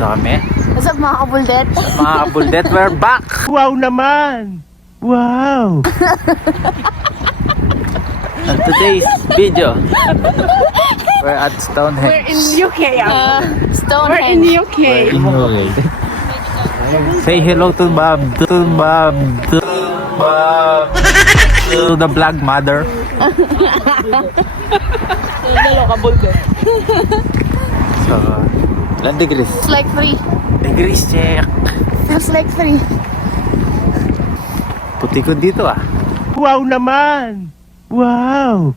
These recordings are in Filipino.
Dito kami. What's up mga kabuldet? Mga kabuldet, we're back! Wow naman! Wow! On today's video, we're at Stonehenge. We're in UK. We're in Stonehenge. UK. Say hello to Bob, to Bob, to Bob, to the vlog mother. So, ilan degrees? It's like 3. Degrees check. Feels like 3. Puti ko dito ah. Wow naman! Wow!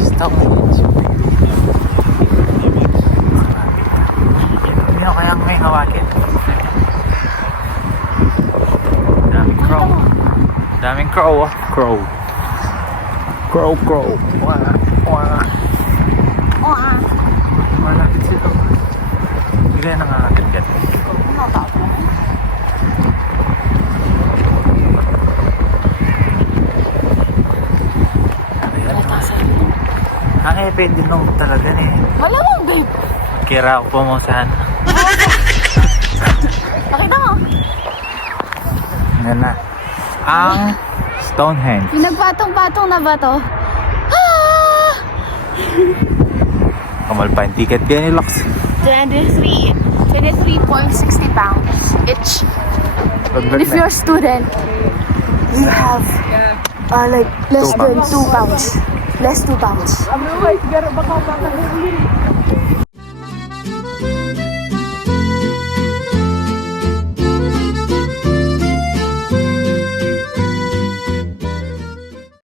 Stonehenge. Ano kayang may hawakin? Daming crow. Daming crow ah. Crow. Crow. Wala. Wala din sila. Hindi kaya nangangagat-gat. Ang epin din nung talaga eh. Malamang babe. Kira ko po mo saan. Pakita mo. Yan na. Ang Stonehenge. Pinagpatong-patong na ba to? Kamal pa yung ticket kaya ni Lux. 23.60 pounds each. And if you're a student, you have like less than 2 pounds. Less 2 pounds.